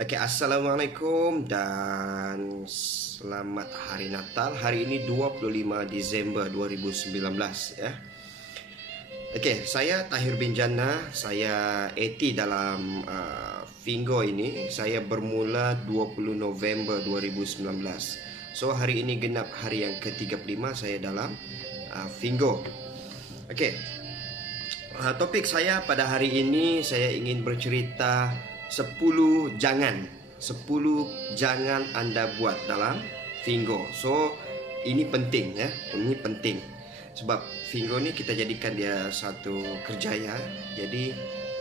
Oke, assalamualaikum dan selamat hari Natal. Hari ini 25 Desember 2019 ya. Oke, saya Tahir bin Jannah. Saya AT dalam Fingo ini. Saya bermula 20 November 2019. So hari ini genap hari yang ke-35 saya dalam Fingo. Oke, topik saya pada hari ini saya ingin bercerita 10 jangan Anda buat dalam Fingo. So ini penting ya, ini penting. Sebab Fingo ni kita jadikan dia satu kerjaya. Jadi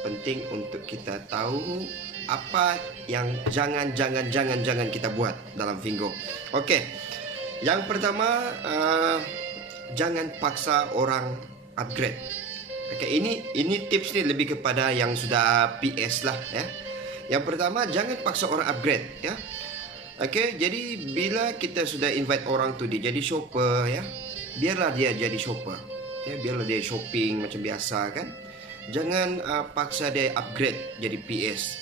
penting untuk kita tahu apa yang jangan kita buat dalam Fingo. Okey. Yang pertama, jangan paksa orang upgrade. Okey, ini tips ni lebih kepada yang sudah PS lah ya. Yang pertama, jangan paksa orang upgrade ya. Okey, jadi bila kita sudah invite orang tu dia jadi shopper ya, biarlah dia jadi shopper. Ya, biarlah dia shopping macam biasa kan. Jangan paksa dia upgrade jadi PS.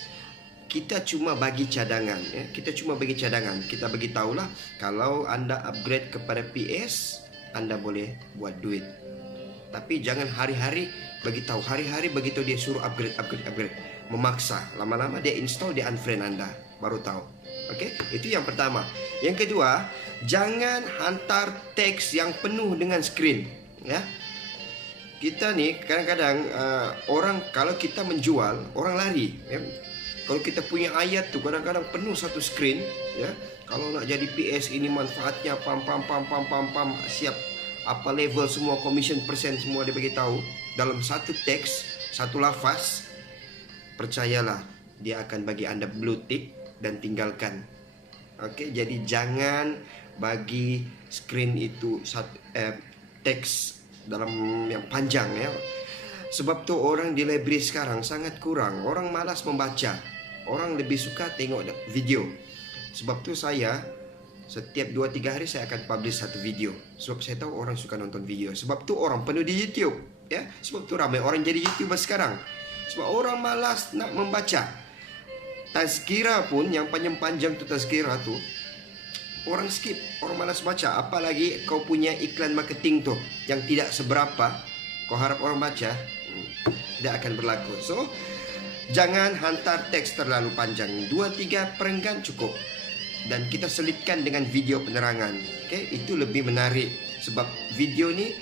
Kita cuma bagi cadangan ya. Kita cuma bagi cadangan. Kita bagi tahulah kalau anda upgrade kepada PS, anda boleh buat duit. Tapi jangan hari-hari bagi tahu, hari-hari bagi tahu dia suruh upgrade. Memaksa, lama-lama dia install, dia unfriend anda, baru tahu. Okey, itu yang pertama. Yang kedua, jangan hantar teks yang penuh dengan skrin ya. Kita ni kadang-kadang orang kalau kita menjual, orang lari ya. Kalau kita punya ayat tu kadang-kadang penuh satu skrin ya. Kalau nak jadi PS ini manfaatnya pam siap apa level semua, commission persen semua dia bagi tahu dalam satu teks, satu lafaz. Percayalah, dia akan bagi anda blue tick dan tinggalkan. Okey, jadi jangan bagi skrin itu teks dalam yang panjang ya. Sebab tu orang di library sekarang sangat kurang. Orang malas membaca. Orang lebih suka tengok video. Sebab tu saya setiap 2-3 hari saya akan publish satu video. Sebab saya tahu orang suka nonton video. Sebab tu orang penuh di YouTube ya. Sebab tu ramai orang jadi YouTuber sekarang. Sebab orang malas nak membaca. Tazkirah pun yang panjang-panjang tu tazkirah tu orang skip, orang malas baca. Apalagi kau punya iklan marketing tu yang tidak seberapa, kau harap orang baca, tidak akan berlaku. So jangan hantar teks terlalu panjang. 2-3 perenggan cukup. Dan kita selitkan dengan video penerangan. Okay? Itu lebih menarik. Sebab video ni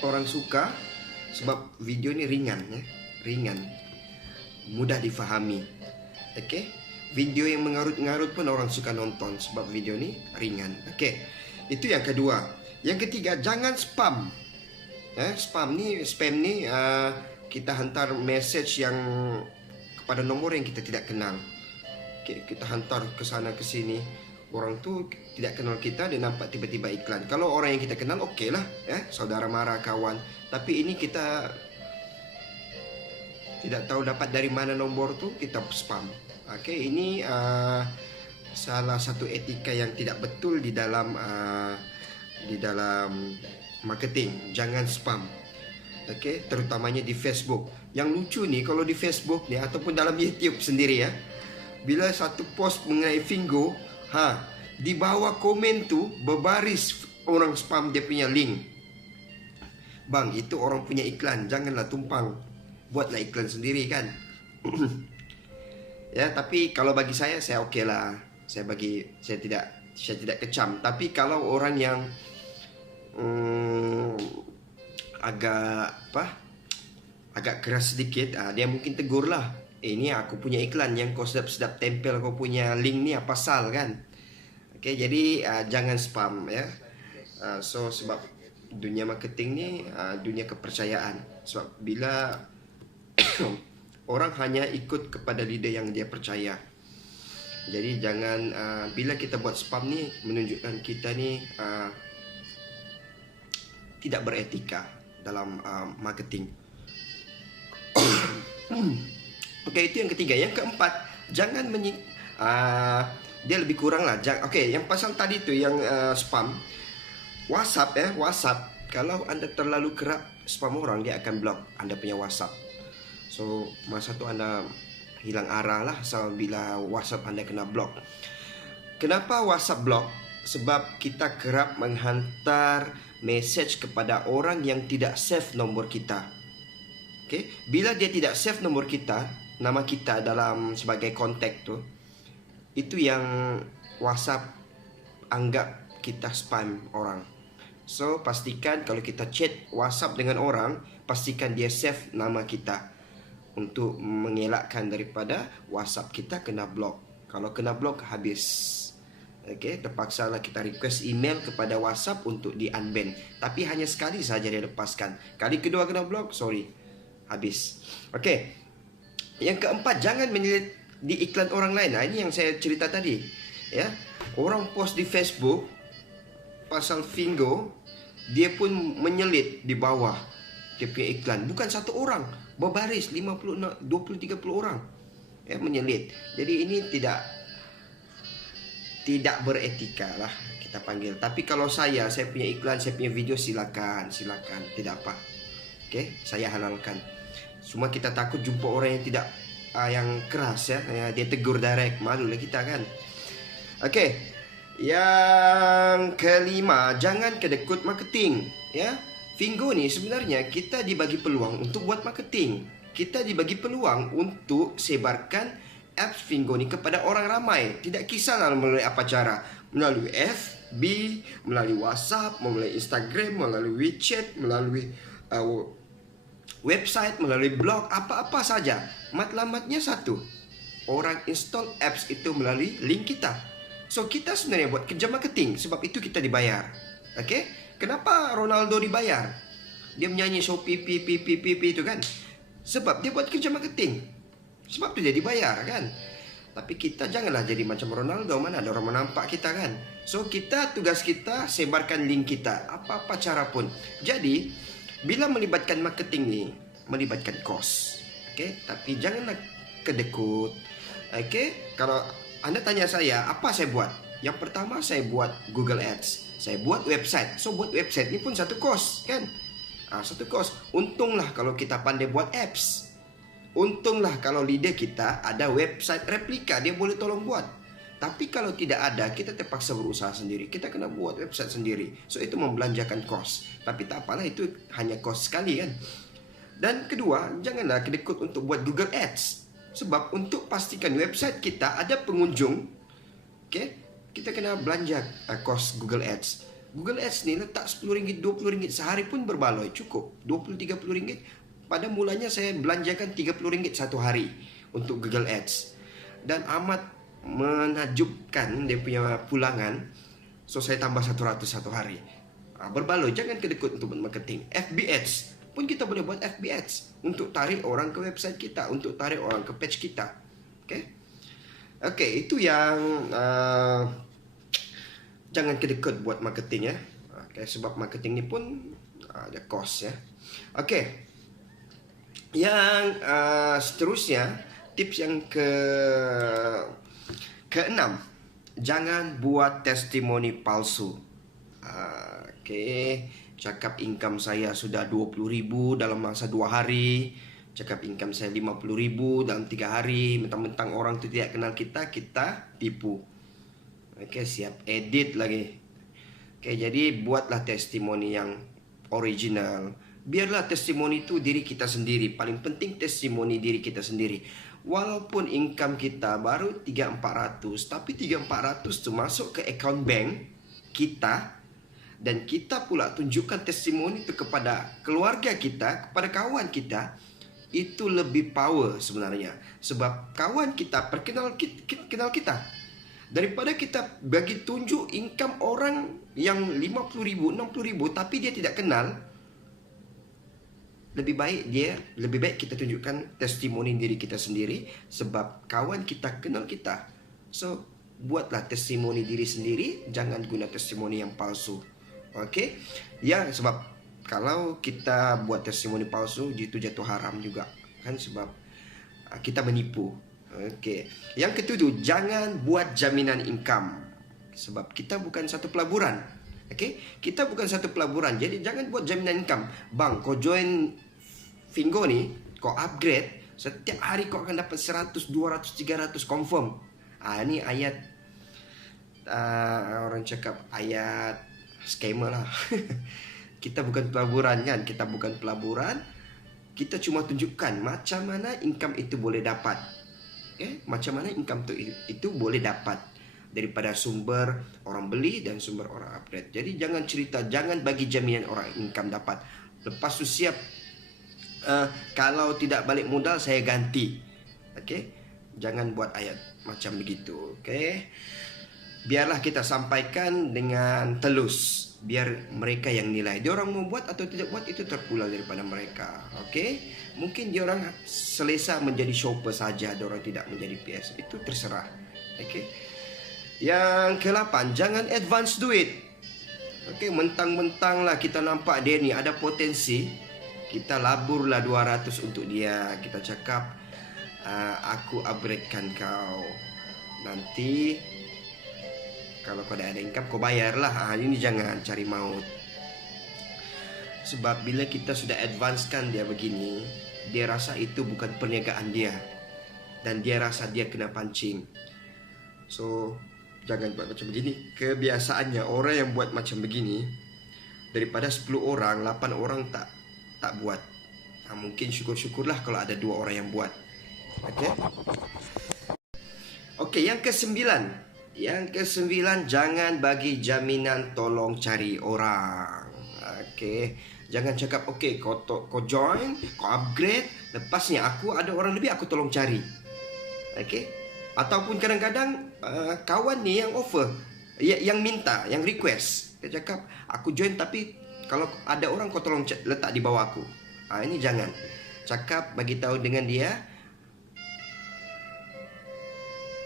orang suka. Sebab video ni ringan ya. Ringan, mudah difahami. Okey, video yang mengarut-ngarut pun orang suka nonton. Sebab video ni ringan. Okey, itu yang kedua. Yang ketiga, jangan spam. Spam ni kita hantar message yang kepada nombor yang kita tidak kenal. Okey, kita hantar ke sana ke sini. Orang tu tidak kenal kita, dia nampak tiba-tiba iklan. Kalau orang yang kita kenal, okey lah ya, saudara mara, kawan. Tapi ini kita tidak tahu dapat dari mana nombor tu, kita spam. Okey, ini salah satu etika yang tidak betul di dalam marketing. Jangan spam. Okey, terutamanya di Facebook. Yang lucu ni kalau di Facebook ni ataupun dalam YouTube sendiri ya. Bila satu post mengenai Fingo, di bawah komen tu berbaris orang spam dia punya link. Bang, itu orang punya iklan, janganlah tumpang. Buatlah iklan sendiri kan. Ya, tapi kalau bagi saya okey lah. Saya tidak kecam. Tapi kalau orang yang agak keras sedikit, dia mungkin tegur lah. Ini aku punya iklan yang kau sedap-sedap tempel kau punya link ni apa pasal kan. Okey, jadi jangan spam ya. So sebab dunia marketing ni dunia kepercayaan. Sebab bila orang hanya ikut kepada leader yang dia percaya. Jadi jangan bila kita buat spam ni menunjukkan kita ni tidak beretika dalam marketing. Okey, itu yang ketiga. Yang keempat, jangan dia lebih kurang lah. Okey, yang pasal tadi tu yang spam WhatsApp ya, WhatsApp. Kalau anda terlalu kerap spam orang, dia akan block anda punya WhatsApp. So masa tu anda hilang arah lah bila WhatsApp anda kena blok. Kenapa WhatsApp blok? Sebab kita kerap menghantar message kepada orang yang tidak save nombor kita. Okay? Bila dia tidak save nombor kita, nama kita dalam sebagai kontak tu, itu yang WhatsApp anggap kita spam orang. So pastikan kalau kita chat WhatsApp dengan orang, pastikan dia save nama kita untuk mengelakkan daripada WhatsApp kita kena blok. Kalau kena blok, habis. Okay, terpaksalah kita request email kepada WhatsApp untuk di unban. Tapi hanya sekali saja dia lepaskan. Kali kedua kena blok, sorry, habis. Okay, yang keempat, jangan menyelit di iklan orang lain. Ini yang saya cerita tadi. Ya, orang post di Facebook pasal Fingo, dia pun menyelit di bawah dia punya iklan. Bukan satu orang, berbaris 50, 20, 30 orang ya, menyelit. Jadi ini tidak beretika lah kita panggil. Tapi kalau saya punya iklan, saya punya video, silakan, tidak apa. Okay, saya halalkan. Cuma kita takut jumpa orang yang tidak yang keras ya, dia tegur direct, malulah kita kan. Okay, yang kelima, jangan kedekut marketing ya. Fingo ni sebenarnya kita dibagi peluang untuk buat marketing. Kita dibagi peluang untuk sebarkan apps Fingo ni kepada orang ramai. Tidak kisahlah melalui apa cara, melalui FB, melalui WhatsApp, melalui Instagram, melalui WeChat, melalui website, melalui blog, apa-apa saja. Matlamatnya satu, orang install apps itu melalui link kita. So kita sebenarnya buat kerja marketing, sebab itu kita dibayar. Okay? Kenapa Ronaldo dibayar? Dia menyanyi Shopee itu kan, sebab dia buat kerja marketing. Sebab tu dia dibayar kan. Tapi kita janganlah jadi macam Ronaldo, mana ada orang menampak kita kan. So kita, tugas kita sebarkan link kita, apa-apa cara pun. Jadi bila melibatkan marketing ni, melibatkan kos. Okay? Tapi janganlah kedekut. Okay? Kalau anda tanya saya, apa saya buat? Yang pertama, saya buat Google Ads, saya buat website. So buat website ni pun satu kos kan. Satu kos. Untunglah kalau kita pandai buat apps. Untunglah kalau leader kita ada website replika, dia boleh tolong buat. Tapi kalau tidak ada, kita terpaksa berusaha sendiri. Kita kena buat website sendiri. So itu membelanjakan kos. Tapi tak apalah, itu hanya kos sekali kan. Dan kedua, janganlah kedekut untuk buat Google Ads. Sebab untuk pastikan website kita ada pengunjung, okay, kita kena belanja kos Google Ads. Google Ads ni letak RM10, RM20 sehari pun berbaloi, cukup RM20-30. Pada mulanya saya belanjakan RM30 satu hari untuk Google Ads. Dan amat menakjubkan dia punya pulangan. So saya tambah 100 satu hari. Berbaloi, jangan kedekut untuk marketing. FB Ads pun kita boleh buat FB Ads untuk tarik orang ke website kita, untuk tarik orang ke page kita. Okay, itu yang jangan kedekut buat marketing ya. Okay, sebab marketing ni pun ada cost ya. Okay, yang seterusnya, tips yang keenam, jangan buat testimoni palsu. Okay, cakap income saya sudah 20,000 dalam masa 2 hari, cakap income saya 50,000 dalam 3 hari, mentang-mentang orang tu tidak kenal kita, kita tipu. Okay, siap edit lagi. Okay, jadi buatlah testimoni yang original. Biarlah testimoni itu diri kita sendiri. Paling penting testimoni diri kita sendiri. Walaupun income kita baru 3-400, tapi 3-400 itu masuk ke account bank kita, dan kita pula tunjukkan testimoni itu kepada keluarga kita, kepada kawan kita, itu lebih power sebenarnya. Sebab kawan kita kenal kita. Daripada kita bagi tunjuk income orang yang 50,000, 60,000 tapi dia tidak kenal, lebih baik kita tunjukkan testimoni diri kita sendiri, sebab kawan kita kenal kita. So buatlah testimoni diri sendiri, jangan guna testimoni yang palsu. Okay? Ya, sebab kalau kita buat testimoni palsu, itu jatuh haram juga kan, sebab kita menipu. Okay. Yang ketujuh, jangan buat jaminan income, sebab kita bukan satu pelaburan. Okay? Kita bukan satu pelaburan, jadi jangan buat jaminan income. Bang, kau join Fingo ni, kau upgrade, Setiap hari kau akan dapat 100, 200, 300 confirm. Ini ayat orang cakap ayat scammer lah. Kita bukan pelaburan kan, kita bukan pelaburan. Kita cuma tunjukkan macam mana income itu boleh dapat. Macam mana income itu boleh dapat daripada sumber orang beli dan sumber orang upgrade. Jadi jangan cerita, jangan bagi jaminan orang income dapat. Lepas tu siap, kalau tidak balik modal saya ganti. Jangan buat ayat macam begitu. Biarlah kita sampaikan dengan telus, biar mereka yang nilai. Dia orang mau buat atau tidak buat itu terpulang daripada mereka. Mungkin dia orang selesa menjadi shopper saja, dia orang tidak menjadi PS. Itu terserah. Yang ke-8, jangan advance duit. Mentang-mentang lah kita nampak dia ni ada potensi, kita laburlah 200 untuk dia. Kita cakap, aku upgradekan kau. Nanti kalau kau dah ada income, kau bayarlah. Ini jangan cari maut. Sebab bila kita sudah advancekan dia begini, dia rasa itu bukan perniagaan dia, dan dia rasa dia kena pancing. So jangan buat macam begini. Kebiasaannya orang yang buat macam begini, daripada 10 orang, 8 orang tak buat. Mungkin syukur-syukurlah kalau ada 2 orang yang buat. Yang ke-9, jangan bagi jaminan tolong cari orang. Jangan cakap kau join, kau upgrade, lepasnya aku ada orang lebih, aku tolong cari. Ataupun kadang-kadang kawan ni yang offer, yang minta, yang request. Dia cakap, aku join tapi kalau ada orang kau tolong letak di bawah aku. Ini jangan. Cakap, bagi tahu dengan dia,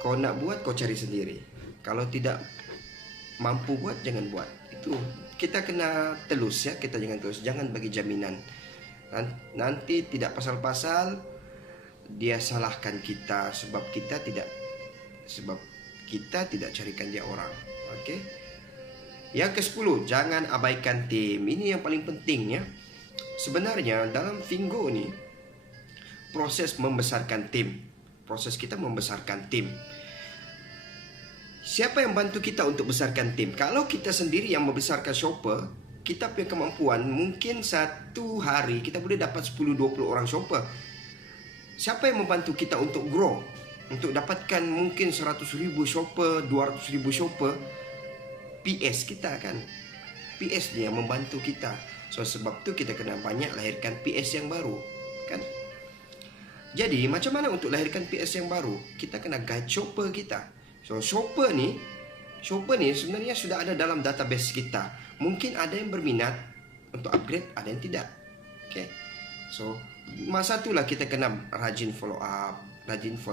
kau nak buat, kau cari sendiri. Kalau tidak mampu buat, jangan buat. Itu kita kena telus ya, kita jangan telus, jangan bagi jaminan. Nanti tidak pasal-pasal dia salahkan kita sebab kita tidak carikan dia orang. Yang ke-10, jangan abaikan tim. Ini yang paling penting ya. Sebenarnya dalam Fingo ni, proses membesarkan tim, proses kita membesarkan tim. Siapa yang bantu kita untuk besarkan tim? Kalau kita sendiri yang membesarkan shopper, kita punya kemampuan mungkin satu hari kita boleh dapat 10-20 orang shopper. Siapa yang membantu kita untuk grow, untuk dapatkan mungkin 100,000 shopper, 200,000 shopper? PS kita kan. PS ni yang membantu kita. So sebab tu kita kena banyak lahirkan PS yang baru kan. Jadi macam mana untuk lahirkan PS yang baru? Kita kena guide shopper kita. So shopper ni sebenarnya sudah ada dalam database kita. Mungkin ada yang berminat untuk upgrade, ada yang tidak. So masa itulah kita kena rajin follow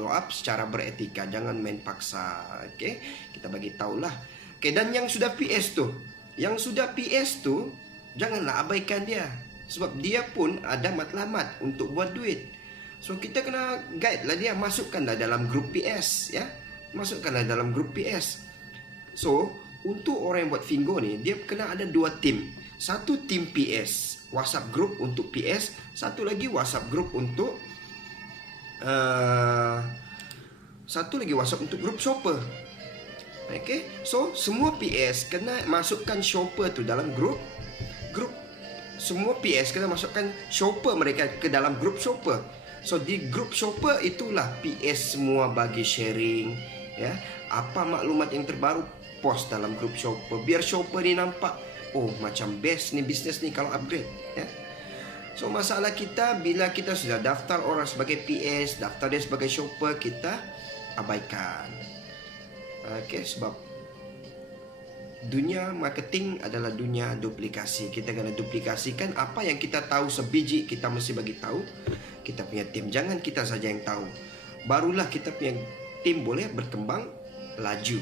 up secara beretika, jangan main paksa. Kita bagi tahulah. Dan yang sudah PS tu, janganlah abaikan dia, sebab dia pun ada matlamat untuk buat duit. So kita kena guide lah dia, masukkanlah dalam grup PS ya. Masukkanlah dalam grup PS. So untuk orang yang buat Fingo ni, dia kena ada 2 tim. Satu tim PS, WhatsApp group untuk PS. Satu lagi WhatsApp group untuk grup shopper. So semua PS kena masukkan shopper tu dalam grup. Semua PS kena masukkan shopper mereka ke dalam grup shopper. So di grup shopper itulah PS semua bagi sharing ya. Apa maklumat yang terbaru post dalam grup shopper, biar shopper ni nampak, oh macam best ni bisnes ni kalau upgrade ya. So masalah kita, bila kita sudah daftar orang sebagai PS, daftar dia sebagai shopper, kita abaikan. Sebab dunia marketing adalah dunia duplikasi. Kita kena duplikasikan apa yang kita tahu sebiji, kita mesti bagi tahu kita punya tim. Jangan kita saja yang tahu. Barulah kita punya tim boleh berkembang laju.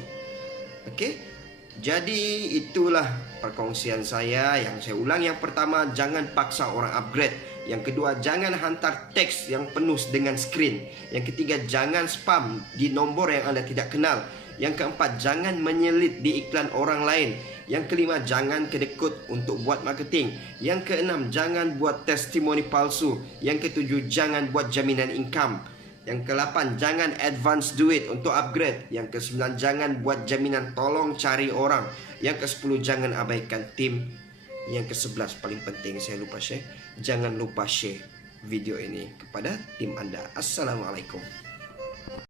Jadi itulah perkongsian saya. Yang saya ulang, yang pertama, jangan paksa orang upgrade. Yang kedua, jangan hantar teks yang penuh dengan screen. Yang ketiga, jangan spam di nombor yang Anda tidak kenal. Yang keempat, jangan menyelit di iklan orang lain. Yang kelima, jangan kedekut untuk buat marketing. Yang keenam, jangan buat testimoni palsu. Yang ketujuh, jangan buat jaminan income. Yang ke-8, jangan advance duit untuk upgrade. Yang ke-9, jangan buat jaminan tolong cari orang. Yang ke-10, jangan abaikan tim. Yang ke-11, paling penting saya lupa share, jangan lupa share video ini kepada tim Anda. Assalamualaikum.